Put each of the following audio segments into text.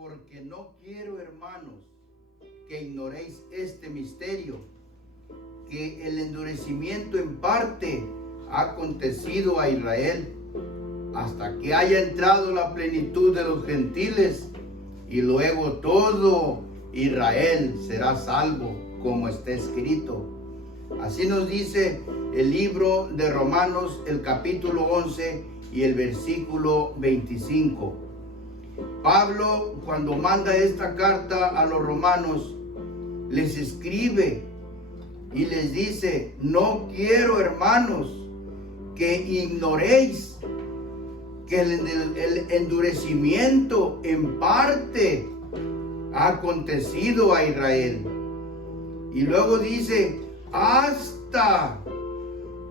Porque no quiero, hermanos, que ignoréis este misterio, que el endurecimiento en parte ha acontecido a Israel, hasta que haya entrado la plenitud de los gentiles, y luego todo Israel será salvo, como está escrito. Así nos dice el libro de Romanos, el capítulo 11 y el versículo 25. Pablo, cuando manda esta carta a los romanos, les escribe y les dice: no quiero, hermanos, que ignoréis que el endurecimiento en parte ha acontecido a Israel. Y luego dice: hasta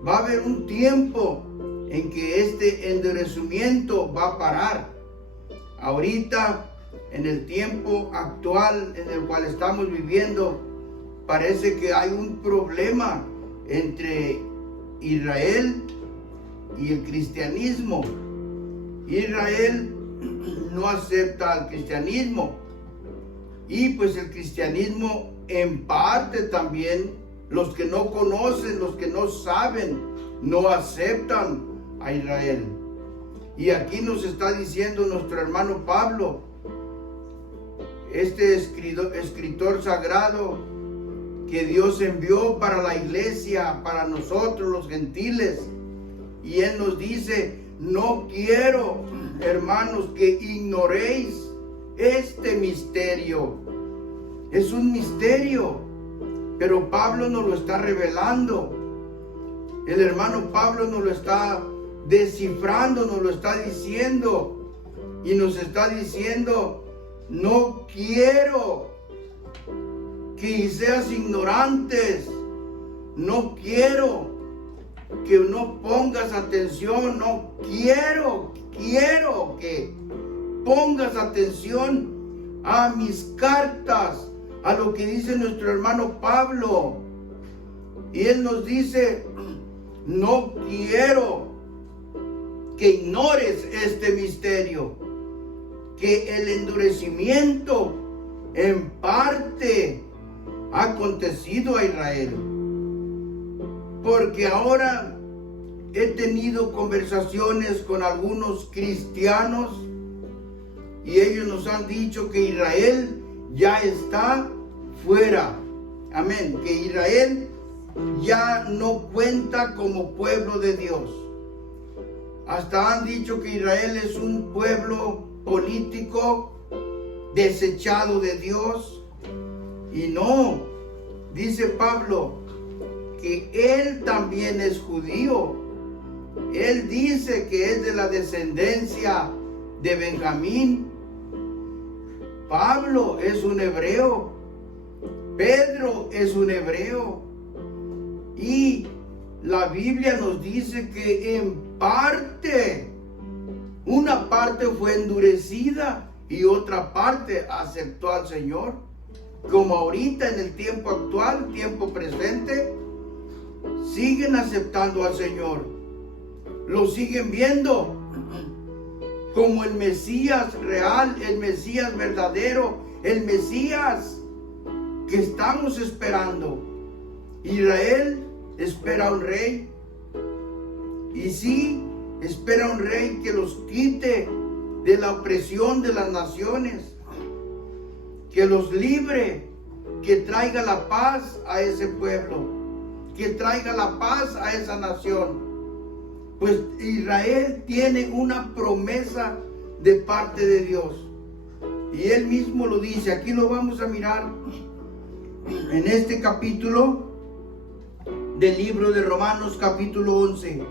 va a haber un tiempo en que este endurecimiento va a parar. Ahorita, en el tiempo actual en el cual estamos viviendo, parece que hay un problema entre Israel y el cristianismo. Israel no acepta al cristianismo, y pues el cristianismo en parte también, los que no conocen, los que no saben, no aceptan a Israel. Y aquí nos está diciendo nuestro hermano Pablo, este escritor sagrado que Dios envió para la iglesia, para nosotros los gentiles, y él nos dice: no quiero, hermanos, que ignoréis este misterio. Es un misterio, pero Pablo nos lo está revelando. El hermano Pablo nos lo está descifrando, nos lo está diciendo, y nos está diciendo: no quiero que seas ignorantes, no quiero que no pongas atención, no quiero que pongas atención a mis cartas, a lo que dice nuestro hermano Pablo. Y él nos dice: no quiero que ignores este misterio, que el endurecimiento en parte ha acontecido a Israel. Porque ahora he tenido conversaciones con algunos cristianos y ellos nos han dicho que Israel ya está fuera. Amén. Que Israel ya no cuenta como pueblo de Dios. Hasta han dicho que Israel es un pueblo político desechado de Dios. Y no, dice Pablo, que él también es judío. Él dice que es de la descendencia de Benjamín. Pablo es un hebreo. Pedro es un hebreo. Y la Biblia nos dice que en parte, una parte fue endurecida y otra parte aceptó al Señor. Como ahorita en el tiempo actual, tiempo presente, siguen aceptando al Señor. Lo siguen viendo como el Mesías real, el Mesías verdadero, el Mesías que estamos esperando. Israel espera un rey, y sí, espera un rey que los quite de la opresión de las naciones, que los libre, que traiga la paz a ese pueblo, que traiga la paz a esa nación. Pues Israel tiene una promesa de parte de Dios, y él mismo lo dice. Aquí lo vamos a mirar en este capítulo del libro de Romanos, capítulo 11,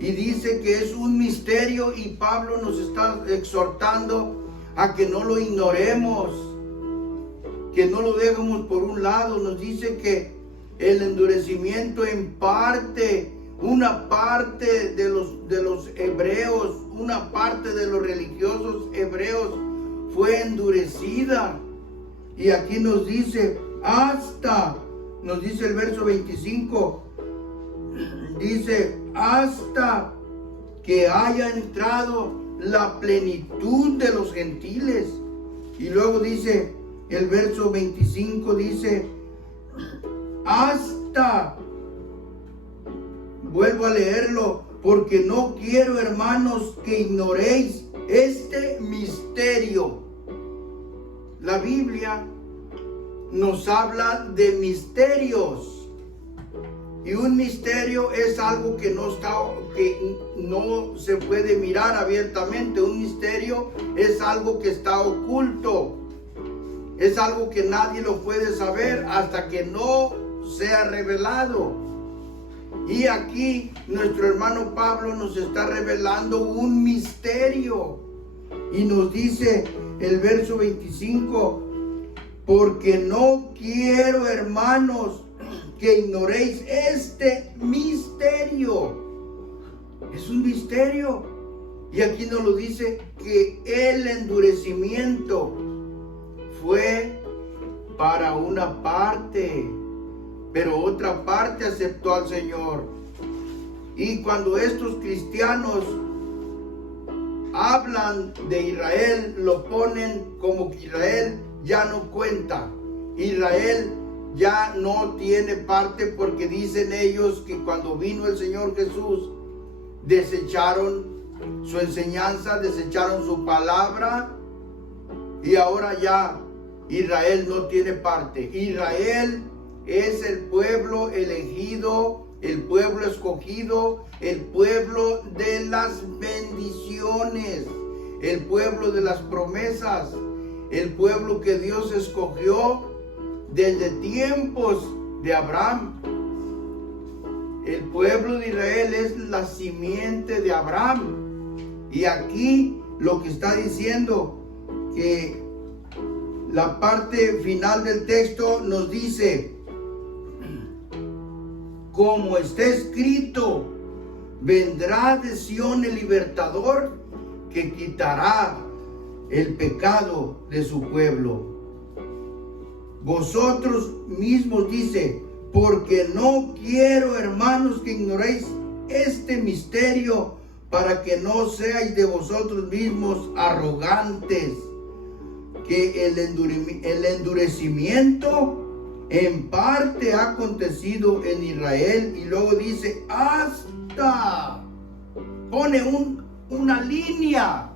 y dice que es un misterio, y Pablo nos está exhortando a que no lo ignoremos, que no lo dejemos por un lado. Nos dice que el endurecimiento en parte, una parte de los hebreos, una parte de los religiosos hebreos fue endurecida. Y aquí nos dice: hasta, nos dice el verso 25, dice: hasta que haya entrado la plenitud de los gentiles. Y luego dice el verso 25, dice, hasta, vuelvo a leerlo, porque no quiero, hermanos, que ignoréis este misterio. La Biblia nos habla de misterios. Y un misterio es algo que no se puede mirar abiertamente. Un misterio es algo que está oculto. Es algo que nadie lo puede saber hasta que no sea revelado. Y aquí nuestro hermano Pablo nos está revelando un misterio. Y nos dice el verso 25, porque no quiero, hermanos, que ignoréis este misterio. Es un misterio. Y aquí nos lo dice que el endurecimiento fue para una parte, pero otra parte aceptó al Señor. Y cuando estos cristianos hablan de Israel, lo ponen como que Israel ya no cuenta. Israel ya no tiene parte, porque dicen ellos que cuando vino el Señor Jesús desecharon su enseñanza, desecharon su palabra, y ahora ya Israel no tiene parte. Israel es el pueblo elegido, el pueblo escogido, el pueblo de las bendiciones, el pueblo de las promesas, el pueblo que Dios escogió desde tiempos de Abraham. El pueblo de Israel es la simiente de Abraham. Y aquí lo que está diciendo, que la parte final del texto nos dice, como está escrito, vendrá de Sión el libertador que quitará el pecado de su pueblo. Vosotros mismos, dice, porque no quiero, hermanos, que ignoréis este misterio, para que no seáis de vosotros mismos arrogantes, que el endurecimiento en parte ha acontecido en Israel. Y luego dice, hasta, pone una línea.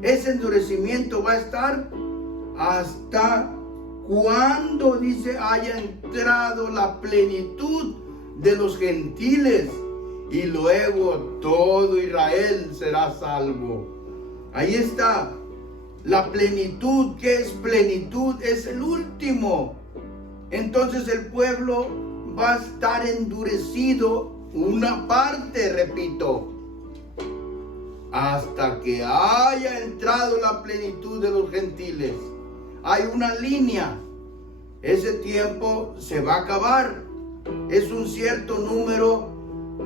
Ese endurecimiento va a estar hasta cuando, dice, haya entrado la plenitud de los gentiles, y luego todo Israel será salvo. Ahí está la plenitud. ¿Qué es plenitud? Es el último. Entonces el pueblo va a estar endurecido, una parte, repito, hasta que haya entrado la plenitud de los gentiles. Hay una línea. Ese tiempo se va a acabar. Es un cierto número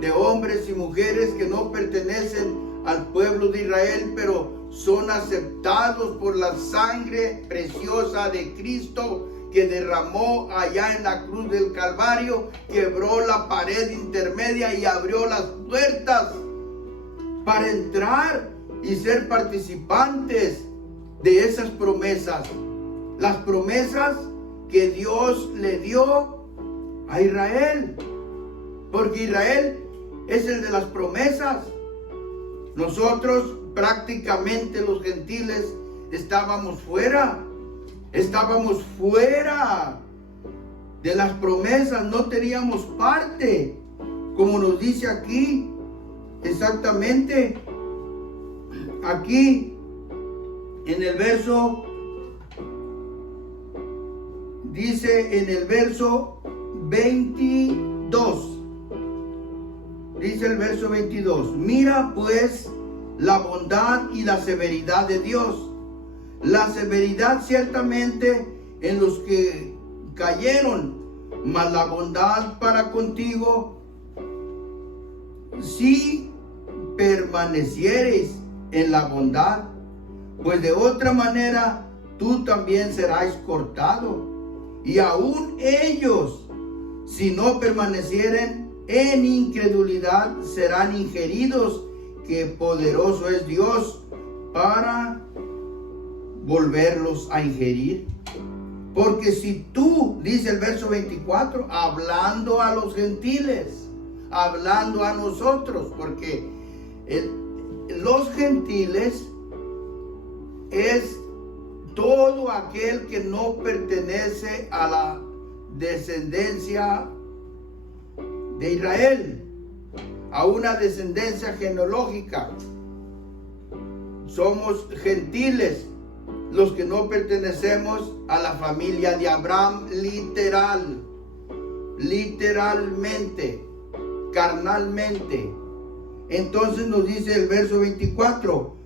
de hombres y mujeres que no pertenecen al pueblo de Israel, pero son aceptados por la sangre preciosa de Cristo, que derramó allá en la cruz del Calvario, quebró la pared intermedia y abrió las puertas para entrar y ser participantes de esas promesas. Las promesas que Dios le dio a Israel, porque Israel es el de las promesas. Nosotros, prácticamente los gentiles, estábamos fuera de las promesas, no teníamos parte, como nos dice aquí, exactamente, aquí en el verso, dice en el verso 22, dice el verso 22, mira pues la bondad y la severidad de Dios. La severidad ciertamente en los que cayeron, mas la bondad para contigo, si permaneciereis en la bondad, pues de otra manera tú también serás cortado. Y aún ellos, si no permanecieren en incredulidad, serán ingeridos, que poderoso es Dios para volverlos a ingerir? Porque si tú, dice el verso 24, hablando a los gentiles, hablando a nosotros, porque los gentiles es todo aquel que no pertenece a la descendencia de Israel, a una descendencia genealógica. Somos gentiles los que no pertenecemos a la familia de Abraham literalmente, carnalmente. Entonces nos dice el verso 24,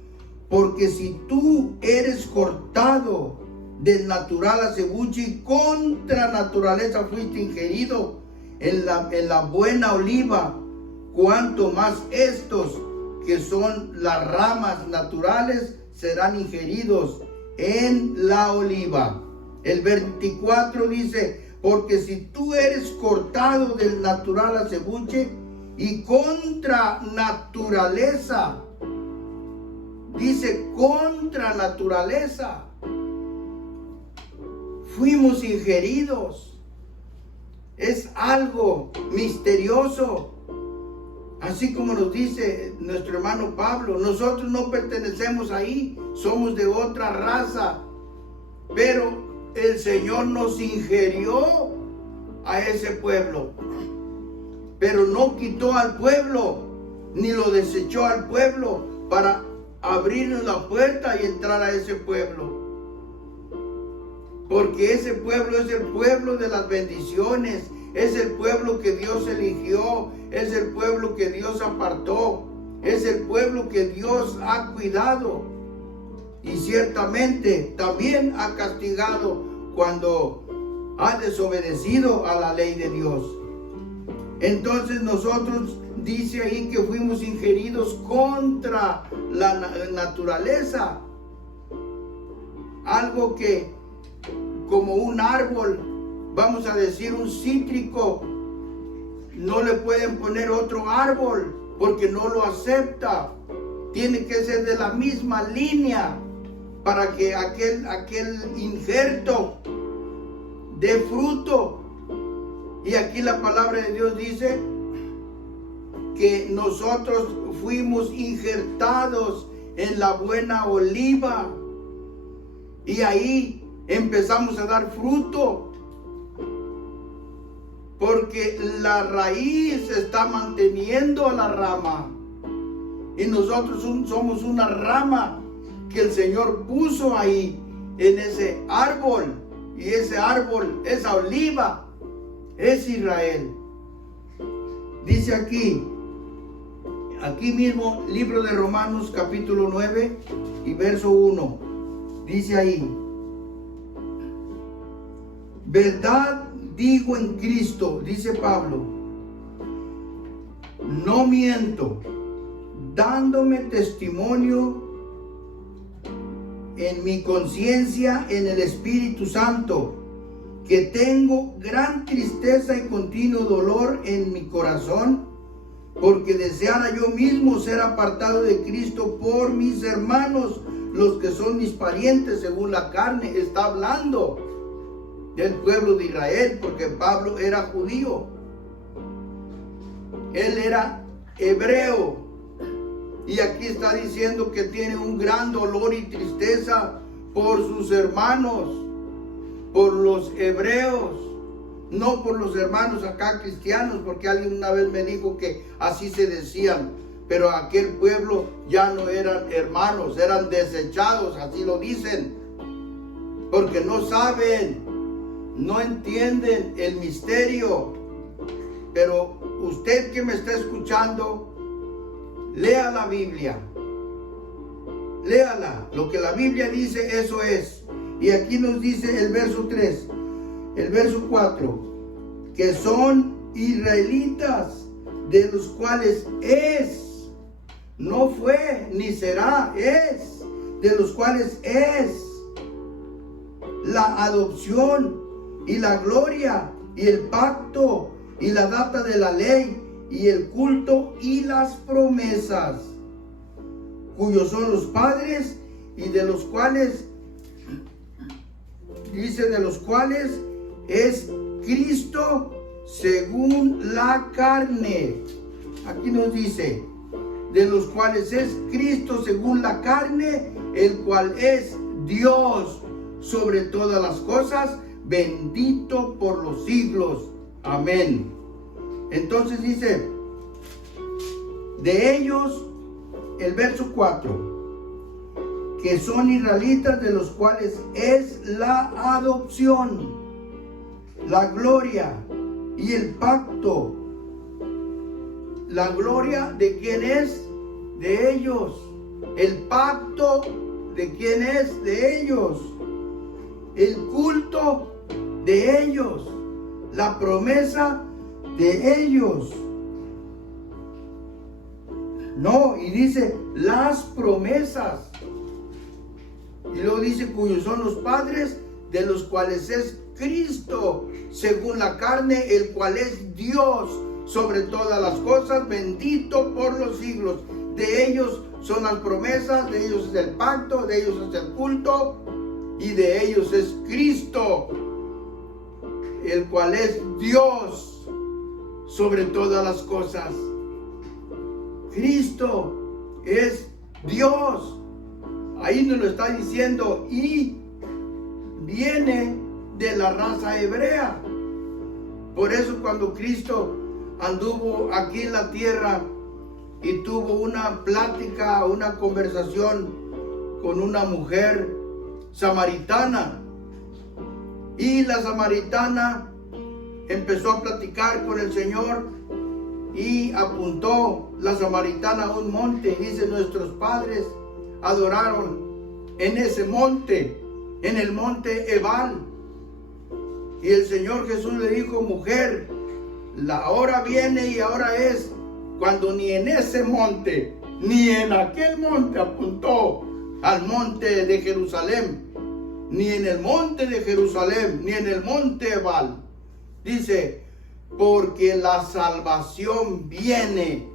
porque si tú eres cortado del natural acebuche y contra naturaleza fuiste ingerido en la buena oliva, cuanto más estos que son las ramas naturales serán ingeridos en la oliva. El 24 dice, porque si tú eres cortado del natural acebuche y contra naturaleza, dice contra naturaleza, fuimos ingeridos. Es algo misterioso. Así como nos dice nuestro hermano Pablo, nosotros no pertenecemos ahí, somos de otra raza, pero el Señor nos ingerió a ese pueblo, pero no quitó al pueblo, ni lo desechó al pueblo para abrirnos la puerta y entrar a ese pueblo. Porque ese pueblo es el pueblo de las bendiciones, es el pueblo que Dios eligió, es el pueblo que Dios apartó, es el pueblo que Dios ha cuidado y ciertamente también ha castigado cuando ha desobedecido a la ley de Dios. Entonces nosotros dice ahí que fuimos ingeridos contra la naturaleza, algo que como un árbol, vamos a decir un cítrico, no le pueden poner otro árbol porque no lo acepta. Tiene que ser de la misma línea para que aquel injerto dé fruto. Y aquí la palabra de Dios dice que nosotros fuimos injertados en la buena oliva y ahí empezamos a dar fruto. Porque la raíz está manteniendo a la rama. Y nosotros somos una rama que el Señor puso ahí en ese árbol. Y ese árbol, esa oliva, es Israel. Dice aquí mismo, libro de Romanos capítulo 9 y verso 1. Dice ahí, verdad digo en Cristo, dice Pablo, no miento, dándome testimonio en mi conciencia, en el Espíritu Santo, que tengo gran tristeza y continuo dolor en mi corazón, porque deseara yo mismo ser apartado de Cristo por mis hermanos, los que son mis parientes según la carne. Está hablando del pueblo de Israel, porque Pablo era judío, él era hebreo, y aquí está diciendo que tiene un gran dolor y tristeza por sus hermanos, por los hebreos, no por los hermanos acá cristianos, porque alguien una vez me dijo que así se decían, pero aquel pueblo ya no eran hermanos, eran desechados, así lo dicen, porque no saben, no entienden el misterio. Pero usted que me está escuchando, lea la Biblia, léala, lo que la Biblia dice, eso es. Y aquí nos dice el verso 3, el verso 4, que son israelitas, de los cuales es, no fue ni será, es, de los cuales es la adopción y la gloria y el pacto y la data de la ley y el culto y las promesas, cuyos son los padres y de los cuales dice, de los cuales es Cristo según la carne. Aquí nos dice, de los cuales es Cristo según la carne, el cual es Dios sobre todas las cosas, bendito por los siglos. Amén. Entonces dice, de ellos, el verso 4, que son israelitas, de los cuales es la adopción, la gloria y el pacto. La gloria, ¿de quién es? De ellos. El pacto, ¿de quién es? De ellos. El culto, de ellos. La promesa, de ellos. No, y dice las promesas. Y luego dice, cuyos son los padres, de los cuales es Cristo según la carne, el cual es Dios sobre todas las cosas, bendito por los siglos. De ellos son las promesas, de ellos es el pacto, de ellos es el culto, y de ellos es Cristo, el cual es Dios sobre todas las cosas. Cristo es Dios. Ahí nos lo está diciendo, y viene de la raza hebrea. Por eso cuando Cristo anduvo aquí en la tierra y tuvo una plática, una conversación con una mujer samaritana, y la samaritana empezó a platicar con el Señor y apuntó la samaritana a un monte, y dice, nuestros padres adoraron en ese monte, en el monte Ebal. Y el Señor Jesús le dijo, mujer, la hora viene y ahora es cuando ni en ese monte, ni en aquel monte, apuntó al monte de Jerusalén, ni en el monte de Jerusalén, ni en el monte Ebal. Dice, porque la salvación viene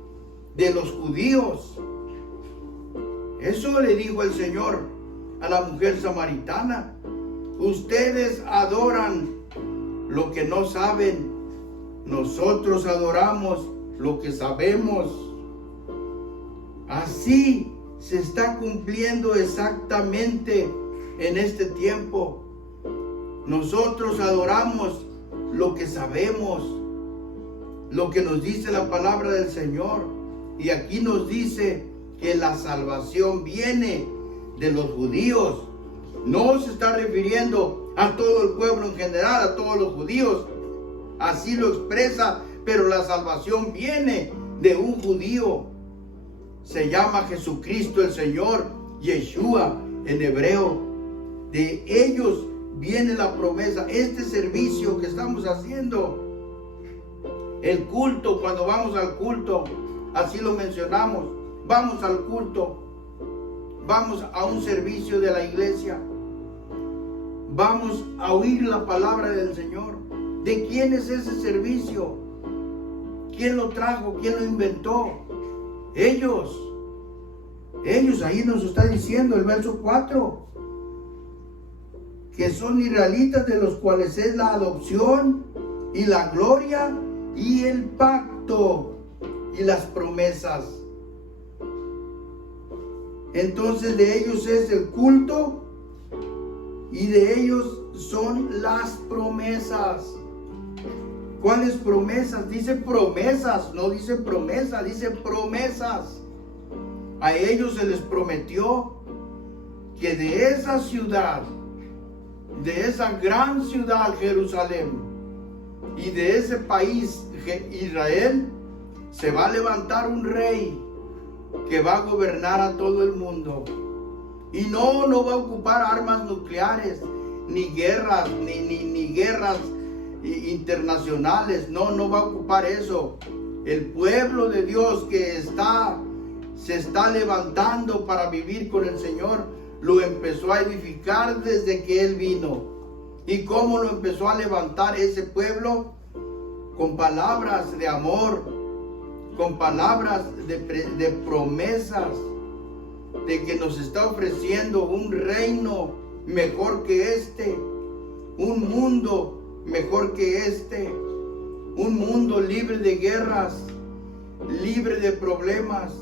de los judíos. Eso le dijo el Señor a la mujer samaritana. Ustedes adoran lo que no saben, nosotros adoramos lo que sabemos. Así se está cumpliendo exactamente en este tiempo. Nosotros adoramos lo que sabemos, lo que nos dice la palabra del Señor. Y aquí nos dice que la salvación viene de los judíos. No se está refiriendo a todo el pueblo en general, a todos los judíos. Así lo expresa, pero la salvación viene de un judío. Se llama Jesucristo el Señor, Yeshua en hebreo. De ellos viene la promesa. Este servicio que estamos haciendo, el culto, cuando vamos al culto, así lo mencionamos, vamos al culto, vamos a un servicio de la iglesia, vamos a oír la palabra del Señor. ¿De quién es ese servicio? ¿Quién lo trajo? ¿Quién lo inventó? Ellos, ahí nos está diciendo el verso 4, que son israelitas, de los cuales es la adopción y la gloria y el pacto y las promesas. Entonces de ellos es el culto y de ellos son las promesas. ¿Cuáles promesas? Dice promesas, no dice promesa, dice promesas. A ellos se les prometió que de esa ciudad, de esa gran ciudad Jerusalén y de ese país Israel, se va a levantar un rey que va a gobernar a todo el mundo. Y no va a ocupar armas nucleares, ni guerras, ni guerras internacionales. No va a ocupar eso. El pueblo de Dios que se está levantando para vivir con el Señor, lo empezó a edificar desde que Él vino. ¿Y cómo lo empezó a levantar ese pueblo? Con palabras de amor, con palabras de promesas, de que nos está ofreciendo un reino mejor que este, un mundo mejor que este, un mundo libre de guerras, libre de problemas,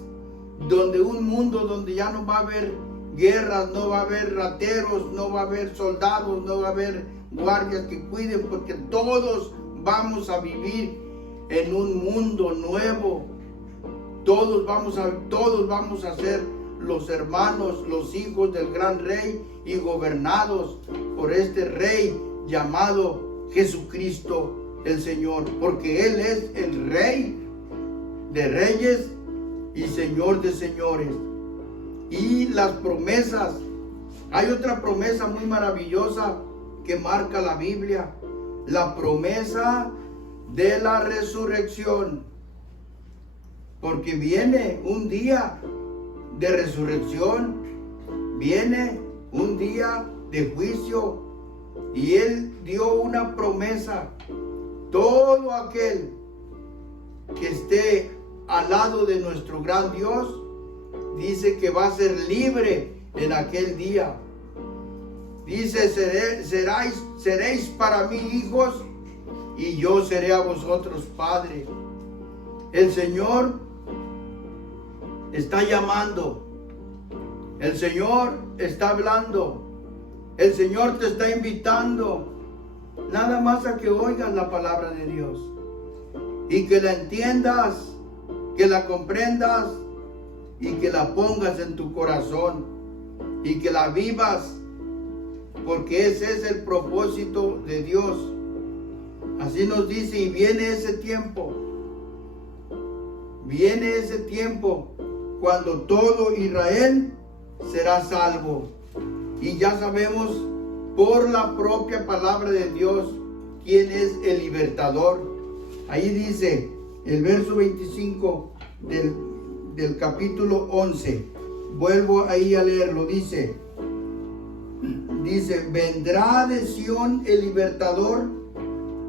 un mundo donde ya no va a haber guerras, no va a haber rateros, no va a haber soldados, no va a haber guardias que cuiden, porque todos vamos a vivir en un mundo nuevo. Todos vamos a ser los hermanos, los hijos del gran rey y gobernados por este rey llamado Jesucristo el Señor, porque Él es el Rey de reyes y Señor de señores. Y las promesas, hay otra promesa muy maravillosa que marca la Biblia, la promesa de la resurrección, porque viene un día de resurrección, viene un día de juicio, y Él dio una promesa: todo aquel que esté al lado de nuestro gran Dios, dice que va a ser libre en aquel día. Dice: seréis para mí hijos, y yo seré a vosotros padre. El Señor está llamando, el Señor está hablando, el Señor te está invitando, nada más a que oigas la palabra de Dios y que la entiendas, que la comprendas y que la pongas en tu corazón y que la vivas, porque ese es el propósito de Dios. Así nos dice, y viene ese tiempo cuando todo Israel será salvo. Y ya sabemos por la propia palabra de Dios quién es el libertador. Ahí dice el verso 25 del capítulo 11. Vuelvo ahí a leerlo. Dice: vendrá de Sión el libertador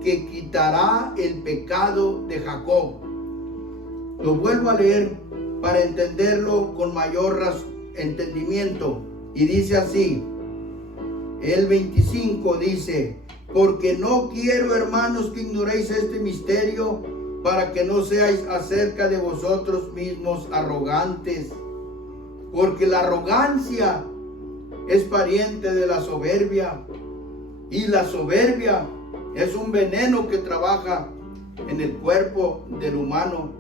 que quitará el pecado de Jacob. Lo vuelvo a leer para entenderlo con mayor entendimiento. Y dice así, el 25 dice: porque no quiero, hermanos, que ignoréis este misterio, para que no seáis acerca de vosotros mismos arrogantes, porque la arrogancia es pariente de la soberbia, y la soberbia es un veneno que trabaja en el cuerpo del humano.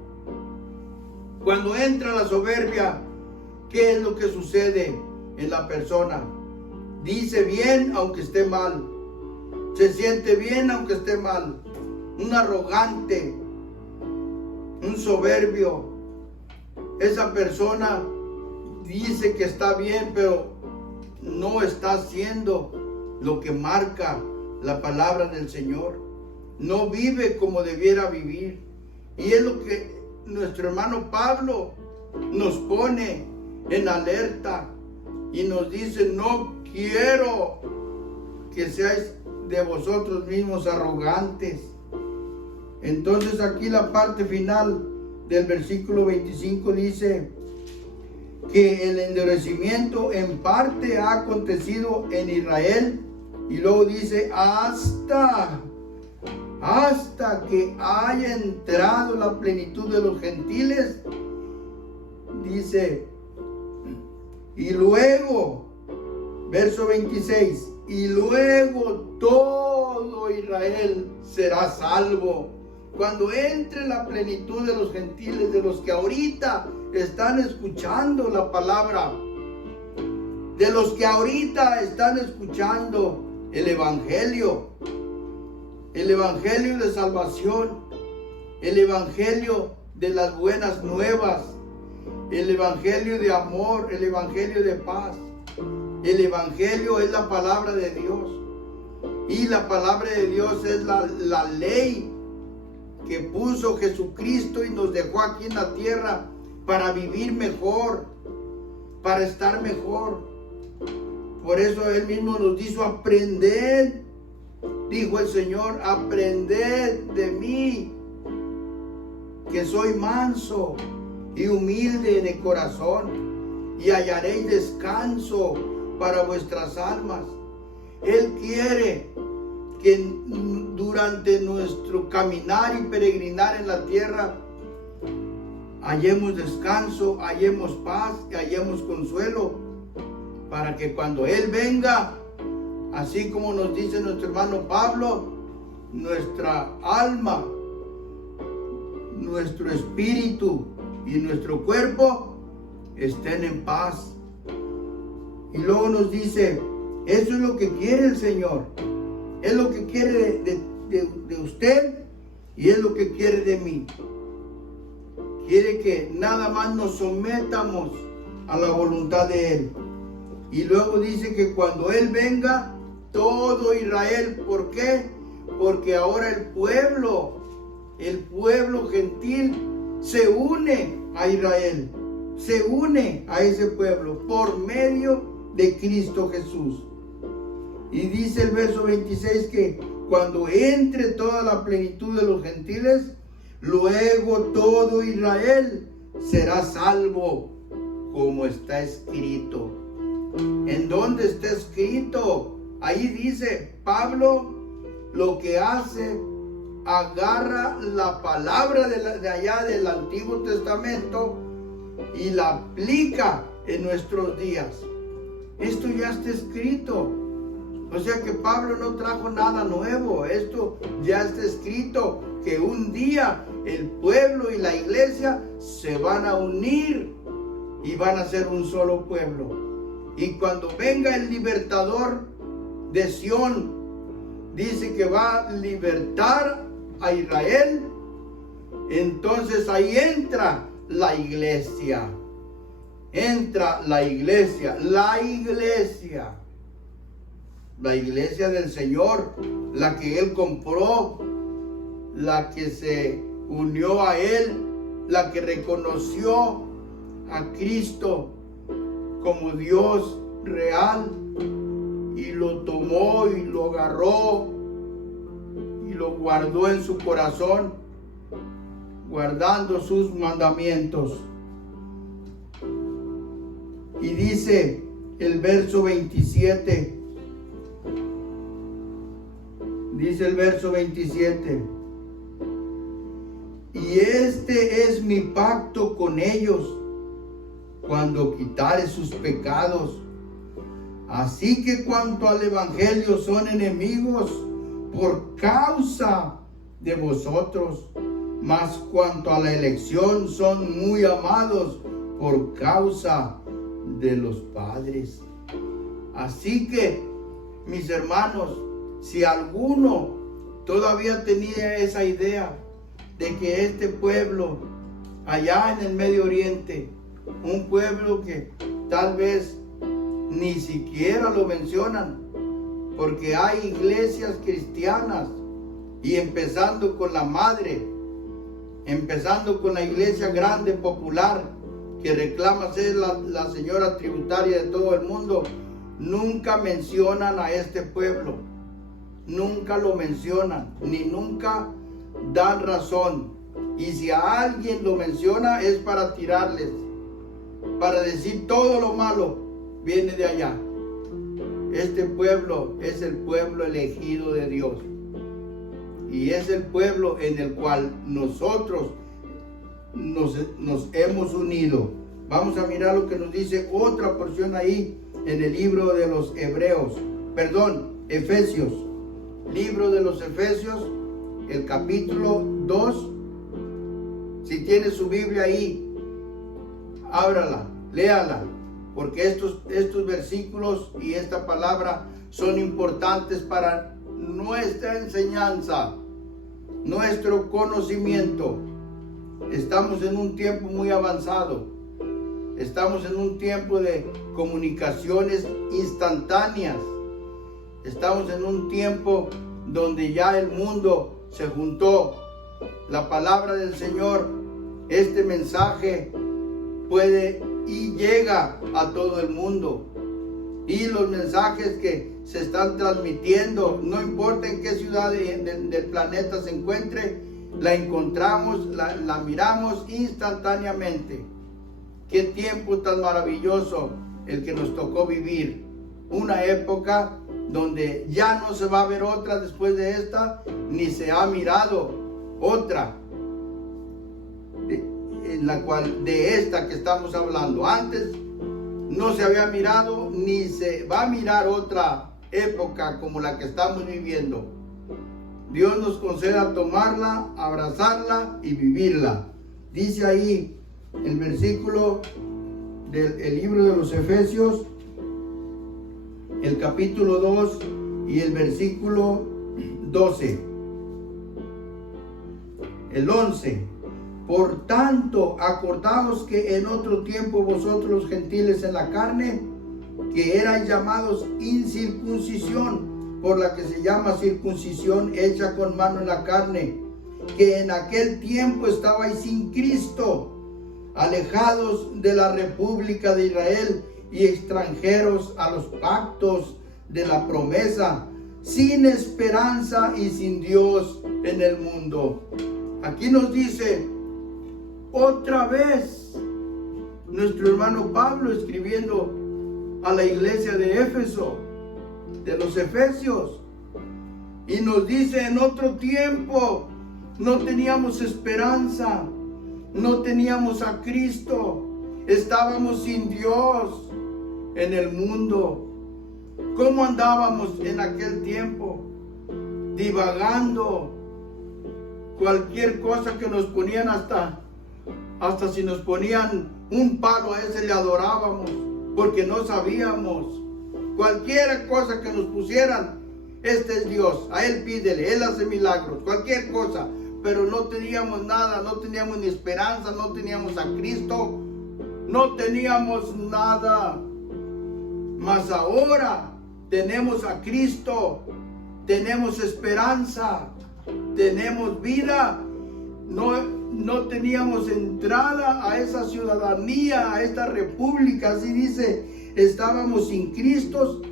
Cuando entra la soberbia, ¿qué es lo que sucede en la persona? Dice bien aunque esté mal, se siente bien aunque esté mal. Un arrogante, un soberbio, esa persona dice que está bien, pero no está haciendo lo que marca la palabra del Señor. No vive como debiera vivir. Y es lo que nuestro hermano Pablo nos pone en alerta y nos dice: no quiero que seáis de vosotros mismos arrogantes. Entonces aquí la parte final del versículo 25 dice que el endurecimiento en parte ha acontecido en Israel, y luego dice hasta que haya entrado la plenitud de los gentiles. Dice, y luego, verso 26, y luego todo Israel será salvo. Cuando entre la plenitud de los gentiles, de los que ahorita están escuchando la palabra, de los que ahorita están escuchando el evangelio de salvación, el evangelio de las buenas nuevas, el evangelio de amor, el evangelio de paz. El evangelio es la palabra de Dios, y la palabra de Dios es la ley que puso Jesucristo y nos dejó aquí en la tierra para vivir mejor, para estar mejor. Por eso Él mismo nos dijo: aprended, dijo el Señor, aprended de mí, que soy manso y humilde de corazón, y hallaréis descanso para vuestras almas. Él quiere que durante nuestro caminar y peregrinar en la tierra hallemos descanso, hallemos paz y hallemos consuelo, para que cuando Él venga, así como nos dice nuestro hermano Pablo, nuestra alma, nuestro espíritu y nuestro cuerpo estén en paz. Y luego nos dice, eso es lo que quiere el Señor, es lo que quiere de usted y es lo que quiere de mí. Quiere que nada más nos sometamos a la voluntad de Él. Y luego dice que cuando Él venga, todo Israel, ¿por qué? Porque ahora el pueblo gentil se une a Israel, se une a ese pueblo por medio de Cristo Jesús. Y dice el verso 26 que cuando entre toda la plenitud de los gentiles, luego todo Israel será salvo, como está escrito. ¿En dónde está escrito? Ahí dice Pablo, lo que hace, agarra la palabra de allá del Antiguo Testamento y la aplica en nuestros días. Esto ya está escrito. O sea que Pablo no trajo nada nuevo. Esto ya está escrito, que un día el pueblo y la iglesia se van a unir y van a ser un solo pueblo. Y cuando venga el libertador de Sión, dice que va a libertar a Israel, entonces ahí entra la iglesia. Entra la iglesia del Señor, la que Él compró, la que se unió a Él, la que reconoció a Cristo como Dios real y lo tomó y lo agarró y lo guardó en su corazón, guardando sus mandamientos. Y dice el verso 27, y este es mi pacto con ellos cuando quitare sus pecados. Así que cuanto al evangelio son enemigos por causa de vosotros, mas cuanto a la elección son muy amados por causa de los padres. Así que, mis hermanos, si alguno todavía tenía esa idea de que este pueblo allá en el Medio Oriente, un pueblo que tal vez ni siquiera lo mencionan, porque hay iglesias cristianas, y empezando con la madre, empezando con la iglesia grande popular, que reclama ser la señora tributaria de todo el mundo, nunca mencionan a este pueblo, nunca lo mencionan, ni nunca dan razón. Y si a alguien lo menciona es para tirarles, para decir todo lo malo viene de allá. Este pueblo es el pueblo elegido de Dios, y es el pueblo en el cual nosotros nos hemos unido. Vamos a mirar lo que nos dice otra porción ahí en el libro de los Efesios. Libro de los Efesios, el capítulo 2. Si tiene su Biblia ahí, ábrala, léala, porque estos versículos y esta palabra son importantes para nuestra enseñanza, nuestro conocimiento. Estamos en un tiempo muy avanzado. Estamos en un tiempo de comunicaciones instantáneas. Estamos en un tiempo donde ya el mundo se juntó. La palabra del Señor, este mensaje puede y llega a todo el mundo. Y los mensajes que se están transmitiendo, no importa en qué ciudad del planeta se encuentre, la encontramos, la miramos instantáneamente. Qué tiempo tan maravilloso el que nos tocó vivir. Una época donde ya no se va a ver otra después de esta, ni se ha mirado otra, en la cual de esta que estamos hablando. Antes no se había mirado, ni se va a mirar otra época como la que estamos viviendo. Dios nos conceda tomarla, abrazarla y vivirla. Dice ahí el versículo del libro de los Efesios, el capítulo 2 y el versículo 12. El 11. Por tanto, acordaos que en otro tiempo vosotros los gentiles en la carne, que erais llamados incircuncisión, por la que se llama circuncisión hecha con mano en la carne, que en aquel tiempo estabais sin Cristo, alejados de la república de Israel y extranjeros a los pactos de la promesa, sin esperanza y sin Dios en el mundo. Aquí nos dice otra vez nuestro hermano Pablo escribiendo a la iglesia de Éfeso, de los Efesios, y nos dice: en otro tiempo no teníamos esperanza, no teníamos a Cristo, estábamos sin Dios en el mundo. ¿Cómo andábamos en aquel tiempo? Divagando, cualquier cosa que nos ponían, hasta si nos ponían un palo, a ese le adorábamos, porque no sabíamos. Cualquier cosa que nos pusieran, este es Dios, a Él pídele, Él hace milagros, cualquier cosa. Pero no teníamos nada, no teníamos ni esperanza, no teníamos a Cristo, no teníamos nada. Mas ahora tenemos a Cristo, tenemos esperanza, tenemos vida. No teníamos entrada a esa ciudadanía, a esta república. Así dice, estábamos sin Cristo,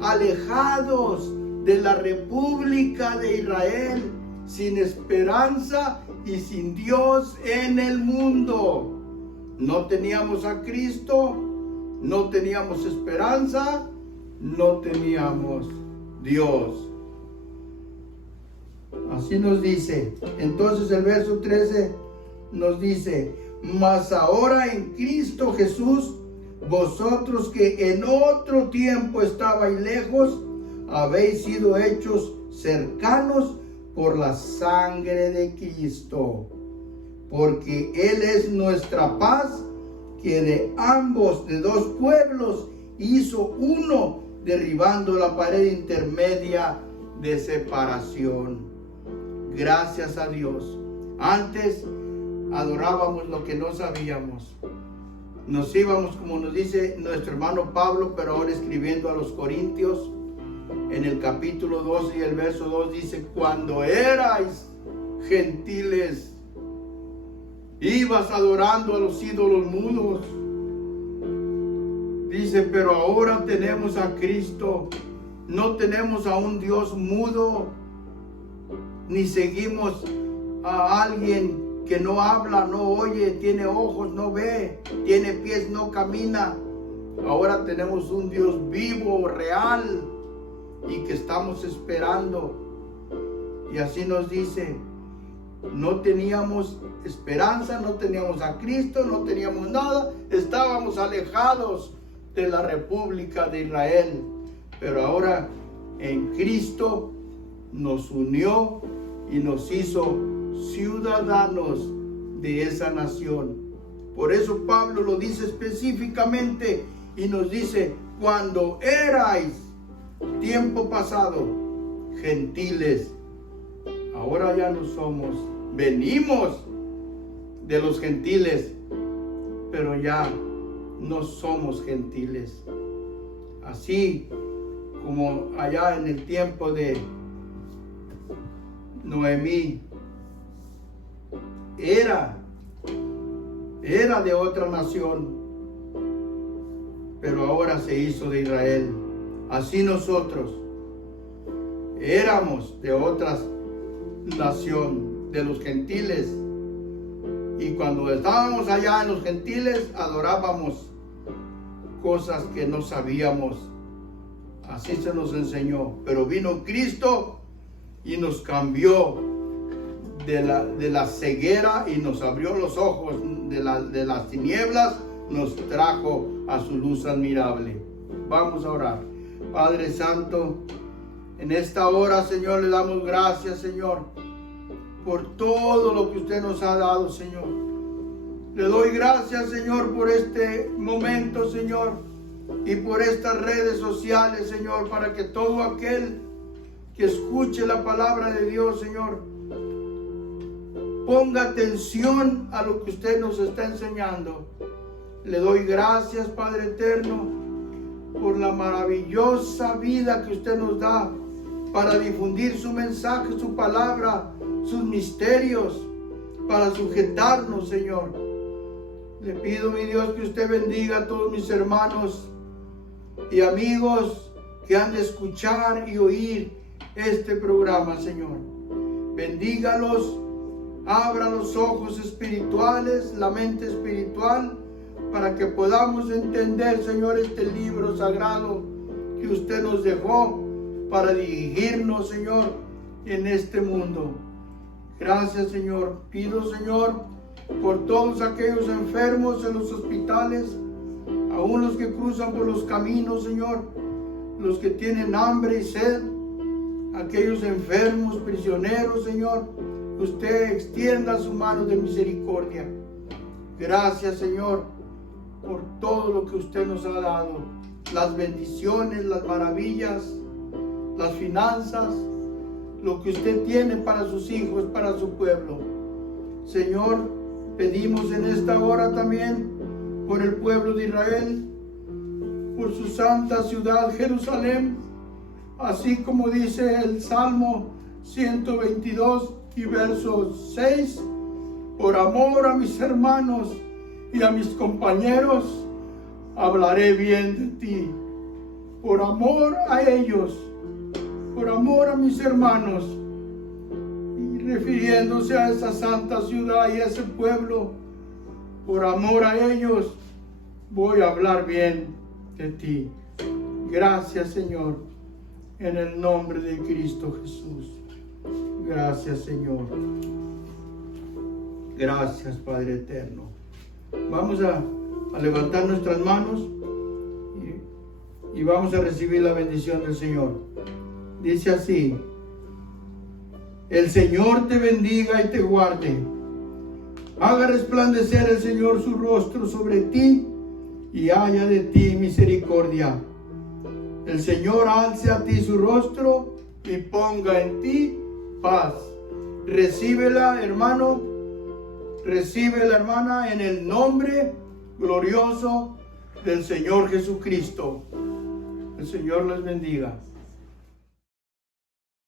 alejados de la república de Israel, sin esperanza y sin Dios en el mundo. No teníamos a Cristo, no teníamos esperanza, no teníamos Dios. Así nos dice. Entonces el verso 13 nos dice: mas ahora en Cristo Jesús, vosotros que en otro tiempo estabais lejos, habéis sido hechos cercanos por la sangre de Cristo, porque Él es nuestra paz, que de ambos, de dos pueblos, hizo uno, derribando la pared intermedia de separación. Gracias a Dios. Antes adorábamos lo que no sabíamos. Nos íbamos, como nos dice nuestro hermano Pablo, pero ahora escribiendo a los Corintios, en el capítulo 12 y el verso 2 dice: cuando erais gentiles, ibas adorando a los ídolos mudos. Dice: pero ahora tenemos a Cristo, no tenemos a un Dios mudo, ni seguimos a alguien que no habla, no oye, tiene ojos, no ve, tiene pies, no camina. Ahora tenemos un Dios vivo, real, y que estamos esperando. Y así nos dice: no teníamos esperanza, no teníamos a Cristo, no teníamos nada, estábamos alejados de la república de Israel. Pero ahora en Cristo nos unió y nos hizo ciudadanos de esa nación. Por eso Pablo lo dice específicamente y nos dice: cuando erais, tiempo pasado, gentiles, ahora ya no somos, venimos de los gentiles, pero ya no somos gentiles. Así como allá en el tiempo de Noemí, era de otra nación, pero ahora se hizo de Israel. Así nosotros éramos de otra nación, de los gentiles, y cuando estábamos allá en los gentiles adorábamos cosas que no sabíamos Así se nos enseñó. Pero vino Cristo y nos cambió de la ceguera y nos abrió los ojos de las tinieblas, nos trajo a su luz admirable. Vamos a orar. Padre Santo, en esta hora, Señor, le damos gracias, Señor, por todo lo que usted nos ha dado, Señor. Le doy gracias, Señor, por este momento, Señor, y por estas redes sociales, Señor, para que todo aquel que escuche la palabra de Dios, Señor, ponga atención a lo que usted nos está enseñando. Le doy gracias, Padre eterno, por la maravillosa vida que usted nos da para difundir su mensaje, su palabra, sus misterios, para sujetarnos, Señor. Le pido, mi Dios, que usted bendiga a todos mis hermanos y amigos que han de escuchar y oír este programa, Señor. Bendígalos, abra los ojos espirituales, la mente espiritual, para que podamos entender, Señor, este libro sagrado que usted nos dejó para dirigirnos, Señor, en este mundo. Gracias, Señor. Pido, Señor, por todos aquellos enfermos en los hospitales, aún los que cruzan por los caminos, Señor, los que tienen hambre y sed, aquellos enfermos, prisioneros, Señor, usted extienda su mano de misericordia. Gracias, Señor, por todo lo que usted nos ha dado, las bendiciones, las maravillas, las finanzas, lo que usted tiene para sus hijos, para su pueblo. Señor, pedimos en esta hora también por el pueblo de Israel, por su santa ciudad Jerusalén, así como dice el Salmo 122 y verso 6, por amor a mis hermanos y a mis compañeros, hablaré bien de ti. Por amor a ellos, por amor a mis hermanos, y refiriéndose a esa santa ciudad y a ese pueblo, por amor a ellos, voy a hablar bien de ti. Gracias, Señor, en el nombre de Cristo Jesús. Gracias, Señor. Gracias, Padre eterno. Vamos a levantar nuestras manos y vamos a recibir la bendición del Señor. Dice así: el Señor te bendiga y te guarde. Haga resplandecer el Señor su rostro sobre ti y haya de ti misericordia. El Señor alce a ti su rostro y ponga en ti paz. Recíbela, hermano. Recíbela, hermana, en el nombre glorioso del Señor Jesucristo. El Señor les bendiga.